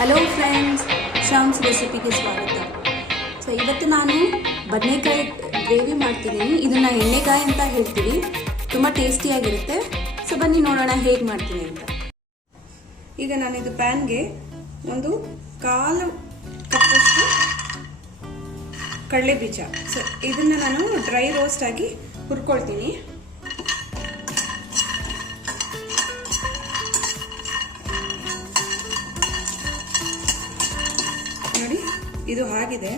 Hello friends, Shams ರೆಸಿಪಿಗೆ ಸ್ವಾಗತ. So ಇವತ್ತು ನಾನು ಬದನೆಕಾಯಿ ಗ್ರೇವಿ ಮಾಡ್ತಿದ್ದೀನಿ. ಇದನ್ನು ಎಣ್ಣೆಕಾಯಿ ಅಂತ ಹೇಳ್ತೀವಿ. ತುಂಬ ಟೇಸ್ಟಿಯಾಗಿರುತ್ತೆ. ಸೊ ಬನ್ನಿ ನೋಡೋಣ ಹೇಗೆ ಮಾಡ್ತೀನಿ ಅಂತ. ಈಗ ನಾನು ಇದು ಪ್ಯಾನ್ಗೆ ಒಂದು 1/4 ಕಪ್ಪಷ್ಟು ಕಡಲೆ ಬೀಜ, ಸೊ ಇದನ್ನು ನಾನು ಡ್ರೈ ರೋಸ್ಟ್ ಆಗಿ ಹುರ್ಕೊಳ್ತೀನಿ. ನೋಡಿ, ಇದು ಆಗಿದೆ.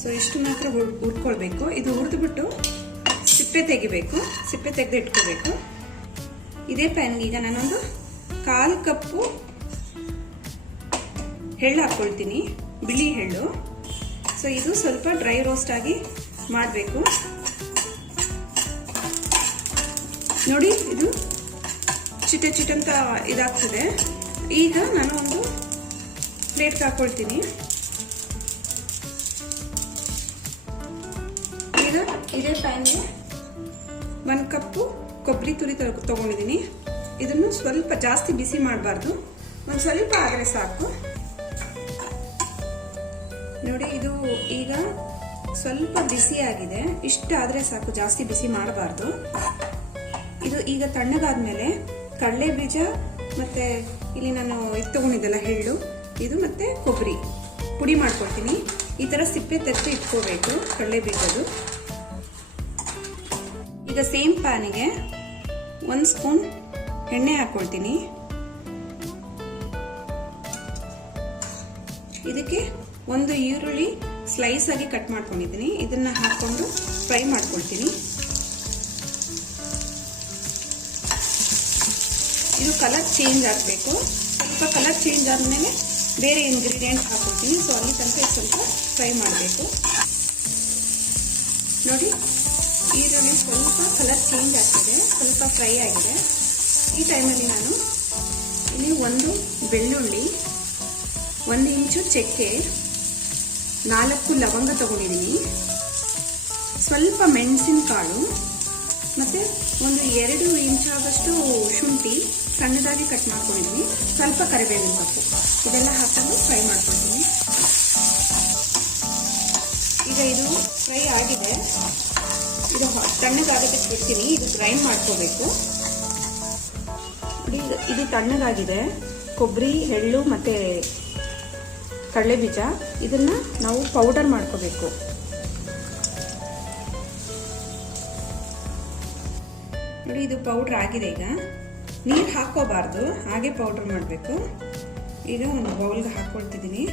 ಸೊ ಇಷ್ಟು ಮಾತ್ರ ಹುರ್ಕೊಳ್ಬೇಕು. ಇದು ಹುರಿದ್ಬಿಟ್ಟು ಸಿಪ್ಪೆ ತೆಗಿಬೇಕು. ಸಿಪ್ಪೆ ತೆಗೆದು ಇಟ್ಕೋಬೇಕು. ಇದೇ ಪ್ಯಾನ್ಗೆ ಈಗ ನಾನೊಂದು 1/4 ಕಪ್ಪು ಎಳ್ಳು ಹಾಕ್ಕೊಳ್ತೀನಿ, ಬಿಳಿ ಎಳ್ಳು. ಸೊ ಇದು ಸ್ವಲ್ಪ ಡ್ರೈ ರೋಸ್ಟ್ ಆಗಿ ಮಾಡಬೇಕು. ನೋಡಿ, ಇದು ಚಿಟಂತ ಇದಾಗ್ತದೆ. ಈಗ ನಾನು ಒಂದು ಪ್ಲೇಟ್ಗೆ ಹಾಕೊಳ್ತೀನಿ. ಈಗ ಇದೇ ಪ್ಯಾನ್ಗೆ 1 ಕಪ್ಪು ಕೊಬ್ಬರಿ ತುರಿ ತಗೊಂಡಿದ್ದೀನಿ. ಇದನ್ನು ಸ್ವಲ್ಪ ಜಾಸ್ತಿ ಬಿಸಿ ಮಾಡಬಾರ್ದು, ಒಂದು ಸ್ವಲ್ಪ ಆದರೆ ಸಾಕು. ನೋಡಿ, ಇದು ಈಗ ಸ್ವಲ್ಪ ಬಿಸಿ ಆಗಿದೆ. ಇಷ್ಟ ಆದರೆ ಸಾಕು, ಜಾಸ್ತಿ ಬಿಸಿ ಮಾಡಬಾರ್ದು. ಇದು ಈಗ ತಣ್ಣಗಾದ್ಮೇಲೆ ಕಡಲೆ ಬೀಜ ಮತ್ತೆ ಇಲ್ಲಿ ನಾನು ತಗೊಂಡಿದ್ದೆಲ್ಲ ಎಳ್ಳು, ಇದು ಮತ್ತೆ ಕೊಬ್ಬರಿ ಪುಡಿ ಮಾಡ್ಕೊಳ್ತೀನಿ. ಈ ತರ ಸಿಪ್ಪೆ ತೆಗೆದು ಇಟ್ಕೋಬೇಕು ಕಡಲೆ ಬೀಜದ್ದು. ಈಗ ಸೇಮ್ ಪ್ಯಾನಿಗೆ 1 ಸ್ಪೂನ್ ಎಣ್ಣೆ ಹಾಕೊಳ್ತೀನಿ. ಇದಕ್ಕೆ ಒಂದು ಈರುಳ್ಳಿ ಸ್ಲೈಸ್ ಆಗಿ ಕಟ್ ಮಾಡ್ಕೊಂಡಿದ್ದೀನಿ. ಇದನ್ನ ಹಾಕೊಂಡು ಫ್ರೈ ಮಾಡ್ಕೊಳ್ತೀನಿ. ಇದು ಕಲರ್ ಚೇಂಜ್ ಆಗಬೇಕು. ಸ್ವಲ್ಪ ಕಲರ್ ಚೇಂಜ್ ಆದ್ಮೇಲೆ ಬೇರೆ ಇಂಗ್ರೀಡಿಯೆಂಟ್ಸ್ ಹಾಕೊಳ್ತೀನಿ. ಸೊ ಅಲ್ಲಿ ತನಕ ಸ್ವಲ್ಪ ಫ್ರೈ ಮಾಡಬೇಕು. ನೋಡಿ, ಈರುಳ್ಳಿ ಸ್ವಲ್ಪ ಕಲರ್ ಚೇಂಜ್ ಆಗ್ತಿದೆ, ಸ್ವಲ್ಪ ಫ್ರೈ ಆಗಿದೆ. ಈ ಟೈಮಲ್ಲಿ ನಾನು ಇಲ್ಲಿ 1 ಬೆಳ್ಳುಳ್ಳಿ, 1 ಇಂಚು ಚಕ್ಕೆ, 4 ಲವಂಗ ತಗೊಂಡಿದ್ದೀನಿ, ಸ್ವಲ್ಪ ಮೆಣಸಿನಕಾಳು ಮತ್ತೆ 1-2 ಇಂಚಾಗಷ್ಟು ಶುಂಠಿ ಸಣ್ಣದಾಗಿ ಕಟ್ ಮಾಡ್ಕೊಂಡಿದ್ದೀನಿ, ಸ್ವಲ್ಪ ಕರಿಬೇವಿನ ಸೊಪ್ಪು, ಇದೆಲ್ಲ ಹಾಕೊಂಡು ಫ್ರೈ ಮಾಡ್ಕೊಳ್ತೀನಿ. ಈಗ ಇದು ಫ್ರೈ ಆಗಿದೆ. ಇದು ತಣ್ಣಗಾಗಕ್ಕೆ ಬಿಡ್ತೀನಿ. ಇದು ಗ್ರೈಂಡ್ ಮಾಡ್ಕೋಬೇಕು. ಇದು ತಣ್ಣಗಾಗಿದೆ. ಕೊಬ್ಬರಿ, ಎಳ್ಳು ಮತ್ತೆ ಕಡಲೆ ಬೀಜ, ಇದನ್ನ ನಾವು ಪೌಡರ್ ಮಾಡ್ಕೋಬೇಕು. ನೋಡಿ, ಇದು ಪೌಡರ್ ಆಗಿದೆ. ಈಗ ನೀರು ಹಾಕೋಬಾರ್ದು, ಹಾಗೆ ಪೌಡರ್ ಮಾಡಬೇಕು. ಈಗ ಒಂದು ಬೌಲ್ಗೆ ಹಾಕೊಳ್ತಿದ್ದೀನಿ.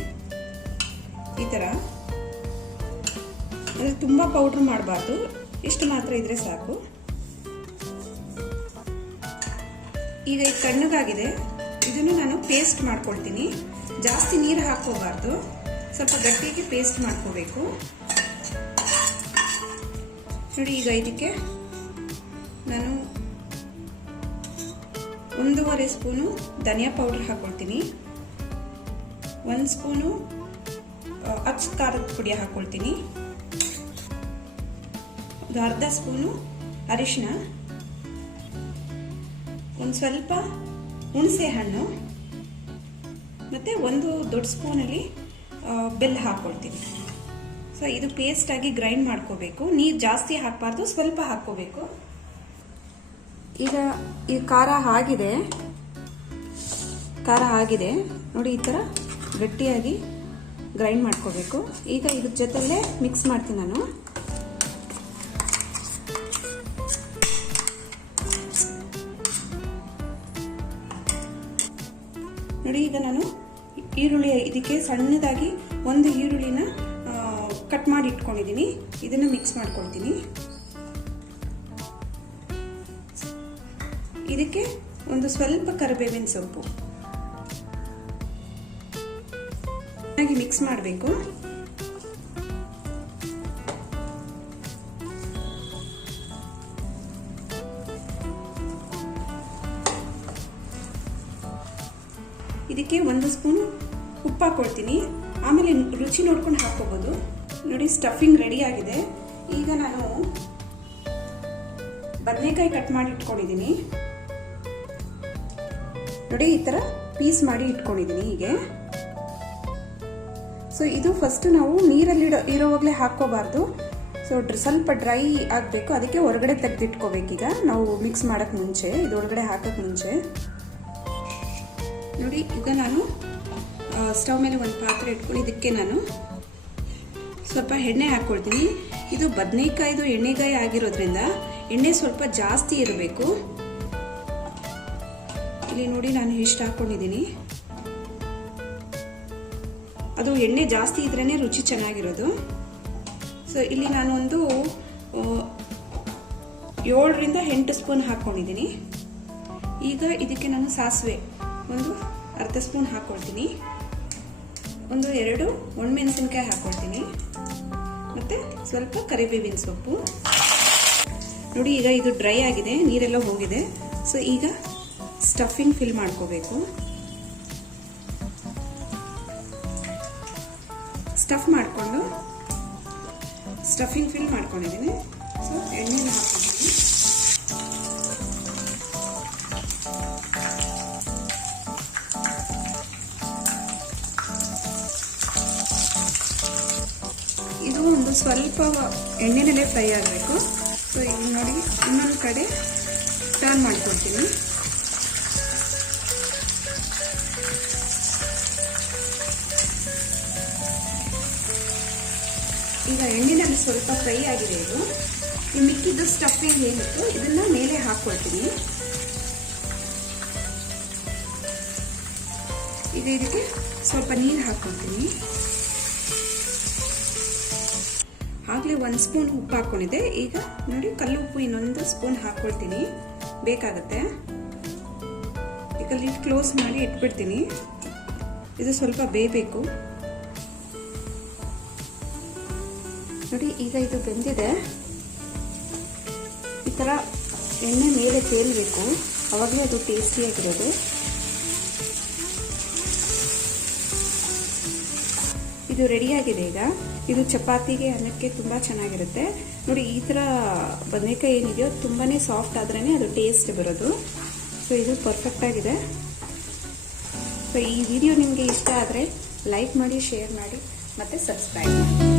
ಈ ಥರ ಅಂದರೆ ತುಂಬ ಪೌಡರ್ ಮಾಡಬಾರ್ದು, ಇಷ್ಟು ಮಾತ್ರ ಇದ್ರೆ ಸಾಕು. ಈಗ ಇದು ತಣ್ಣಗಾಗಿದೆ. ಇದನ್ನು ನಾನು ಪೇಸ್ಟ್ ಮಾಡ್ಕೊಳ್ತೀನಿ. ಜಾಸ್ತಿ ನೀರು ಹಾಕೋಬಾರ್ದು, ಸ್ವಲ್ಪ ಗಟ್ಟಿಗೆ ಪೇಸ್ಟ್ ಮಾಡ್ಕೋಬೇಕು. ನೋಡಿ, ಈಗ ಇದಕ್ಕೆ ನಾನು 1.5 ಸ್ಪೂನು ಧನಿಯಾ ಪೌಡರ್ ಹಾಕೊಳ್ತೀನಿ, 1 ಸ್ಪೂನು ಅಚ್ಚ ಖಾರದ ಪುಡಿ ಹಾಕೊಳ್ತೀನಿ, 1/2 ಸ್ಪೂನು ಅರಿಶಿನ, ಒಂದು ಸ್ವಲ್ಪ ಹುಣಸೆ ಹಣ್ಣು ಮತ್ತೆ 1 ದೊಡ್ಡ ಸ್ಪೂನಲ್ಲಿ ಬೆಲ್ಲ ಹಾಕೊಳ್ತೀನಿ. ಸೊ ಇದು ಪೇಸ್ಟ್ ಆಗಿ ಗ್ರೈಂಡ್ ಮಾಡ್ಕೋಬೇಕು. ನೀರು ಜಾಸ್ತಿ ಹಾಕಬಾರ್ದು, ಸ್ವಲ್ಪ ಹಾಕೋಬೇಕು. ಈಗ ಈ ಖಾರ ಆಗಿದೆ ನೋಡಿ, ಈ ಥರ ಗಟ್ಟಿಯಾಗಿ ಗ್ರೈಂಡ್ ಮಾಡ್ಕೋಬೇಕು. ಈಗ ಇದ್ರ ಜೊತೆಲೇ ಮಿಕ್ಸ್ ಮಾಡ್ತೀನಿ ನಾನು. ನೋಡಿ, ಈಗ ನಾನು ಈರುಳ್ಳಿ, ಇದಕ್ಕೆ ಸಣ್ಣದಾಗಿ 1 ಈರುಳ್ಳಿನ ಕಟ್ ಮಾಡಿ ಇಟ್ಕೊಂಡಿದ್ದೀನಿ. ಇದನ್ನು ಮಿಕ್ಸ್ ಮಾಡ್ಕೊಳ್ತೀನಿ. ಇದಕ್ಕೆ ಒಂದು ಸ್ವಲ್ಪ ಕರಿಬೇವಿನ ಸೊಪ್ಪು ಚೆನ್ನಾಗಿ ಮಿಕ್ಸ್ ಮಾಡಬೇಕು. ಇದಕ್ಕೆ 1 ಸ್ಪೂನ್ ಉಪ್ಪು ಹಾಕೊಳ್ತೀನಿ. ಆಮೇಲೆ ರುಚಿ ನೋಡ್ಕೊಂಡು ಹಾಕೋಬಹುದು. ನೋಡಿ, ಸ್ಟಫಿಂಗ್ ರೆಡಿ ಆಗಿದೆ. ಈಗ ನಾನು ಬದನೆಕಾಯಿ ಕಟ್ ಮಾಡಿ ಇಟ್ಕೊಂಡಿದ್ದೀನಿ. ನೋಡಿ ಈ ತರ ಪೀಸ್ ಮಾಡಿ ಇಟ್ಕೊಂಡಿದ್ದೀನಿ. ಹೀಗೆ ಸೊ ಇದು ಫಸ್ಟ್ ನಾವು ನೀರಲ್ಲಿ ಇರೋವಾಗಲೇ ಹಾಕ್ಕೋಬಾರ್ದು. ಸೊ ಸ್ವಲ್ಪ ಡ್ರೈ ಆಗಬೇಕು, ಅದಕ್ಕೆ ಹೊರಗಡೆ ತೆಗೆದಿಟ್ಕೋಬೇಕೀಗ ನಾವು ಮಿಕ್ಸ್ ಮಾಡೋಕ್ಕೆ ಮುಂಚೆ, ಇದು ಒಳಗಡೆ ಹಾಕೋಕ್ಕೆ ಮುಂಚೆ. ನೋಡಿ ಈಗ ನಾನು ಸ್ಟವ್ ಮೇಲೆ ಒಂದು ಪಾತ್ರೆ ಇಟ್ಕೊಂಡು ಇದಕ್ಕೆ ನಾನು ಸ್ವಲ್ಪ ಎಣ್ಣೆ ಹಾಕ್ಕೊಳ್ತೀನಿ. ಇದು ಬದನೆಕಾಯ್ದು ಎಣ್ಣೆಗಾಯಿ ಆಗಿರೋದ್ರಿಂದ ಎಣ್ಣೆ ಸ್ವಲ್ಪ ಜಾಸ್ತಿ ಇರಬೇಕು. ಇಲ್ಲಿ ನೋಡಿ ನಾನು ಇಷ್ಟು ಹಾಕ್ಕೊಂಡಿದ್ದೀನಿ. ಅದು ಎಣ್ಣೆ ಜಾಸ್ತಿ ಇದ್ರೇ ರುಚಿ ಚೆನ್ನಾಗಿರೋದು. ಸೊ ಇಲ್ಲಿ ನಾನು ಒಂದು 7 ರಿಂದ 8 ಸ್ಪೂನ್ ಹಾಕ್ಕೊಂಡಿದ್ದೀನಿ. ಈಗ ಇದಕ್ಕೆ ನಾನು ಸಾಸಿವೆ ಒಂದು ಅರ್ಧ ಸ್ಪೂನ್ ಹಾಕ್ಕೊಳ್ತೀನಿ. ಒಂದು 2 ಒಣಮೆಣಸಿನ್ಕಾಯಿ ಹಾಕ್ಕೊಳ್ತೀನಿ. ಮತ್ತು ಸ್ವಲ್ಪ ಕರಿಬೇವಿನ ಸೊಪ್ಪು. ನೋಡಿ ಈಗ ಇದು ಡ್ರೈ ಆಗಿದೆ, ನೀರೆಲ್ಲ ಹೋಗಿದೆ. ಸೊ ಈಗ ಸ್ಟಫಿಂಗ್ ಫಿಲ್ ಮಾಡ್ಕೋಬೇಕು. ಸ್ಟಫ್ ಮಾಡಿಕೊಂಡು ಸ್ಟಫಿಂಗ್ ಫಿಲ್ ಮಾಡ್ಕೊಂಡಿದ್ದೀನಿ. ಸೊ ಎಣ್ಣೆನ ಹಾಕಿದ್ದೀನಿ. ಇದು ಒಂದು ಸ್ವಲ್ಪ ಎಣ್ಣೆನಲ್ಲೇ ಫ್ರೈ ಆಗಬೇಕು. ಸೊ ಈಗ ನೋಡಿ ಇನ್ನೊಂದು ಕಡೆ ಟರ್ನ್ ಮಾಡ್ಕೊಳ್ತೀನಿ. ಈಗ ಎಣ್ಣೆನಲ್ಲಿ ಸ್ವಲ್ಪ ಫ್ರೈ ಆಗಿದೆ. ಇದು ಈ ಮಿಕ್ಕಿದ್ದು ಸ್ಟಫಿಂಗ್ ಏನಿತ್ತು ಇದನ್ನ ಮೇಲೆ ಹಾಕ್ಕೊಳ್ತೀನಿ. ಈಗ ಇದಕ್ಕೆ ಸ್ವಲ್ಪ ನೀರು ಹಾಕ್ಕೊಳ್ತೀನಿ. ಆಗಲೇ 1 ಸ್ಪೂನ್ ಉಪ್ಪು ಹಾಕ್ಕೊಂಡಿದ್ದೆ. ಈಗ ನೋಡಿ ಕಲ್ಲು ಉಪ್ಪು ಇನ್ನೊಂದು ಸ್ಪೂನ್ ಹಾಕ್ಕೊಳ್ತೀನಿ, ಬೇಕಾಗತ್ತೆ. ಈಗ ಲಿಡ್ ಕ್ಲೋಸ್ ಮಾಡಿ ಇಟ್ಬಿಡ್ತೀನಿ. ಇದು ಸ್ವಲ್ಪ ಬೇಯಬೇಕು. ನೋಡಿ ಈಗ ಇದು ಬೆಂದಿದೆ. ಈ ಥರ ಎಣ್ಣೆ ಮೇಲೆ ತೇಲ್ಬೇಕು, ಅವಾಗಲೇ ಅದು ಟೇಸ್ಟಿಯಾಗಿರೋದು. ಇದು ರೆಡಿಯಾಗಿದೆ. ಈಗ ಇದು ಚಪಾತಿಗೆ ಅನ್ನಕ್ಕೆ ತುಂಬ ಚೆನ್ನಾಗಿರುತ್ತೆ. ನೋಡಿ ಈ ಥರ ಬದನೆಕಾಯಿ ಏನಿದೆಯೋ ತುಂಬಾ ಸಾಫ್ಟ್ ಆದ್ರೇ ಅದು ಟೇಸ್ಟ್ ಬರೋದು. ಸೊ ಇದು ಪರ್ಫೆಕ್ಟ್ ಆಗಿದೆ. ಸೊ ಈ ವಿಡಿಯೋ ನಿಮಗೆ ಇಷ್ಟ ಆದರೆ ಲೈಕ್ ಮಾಡಿ, ಶೇರ್ ಮಾಡಿ ಮತ್ತು ಸಬ್ಸ್ಕ್ರೈಬ್ ಮಾಡಿ.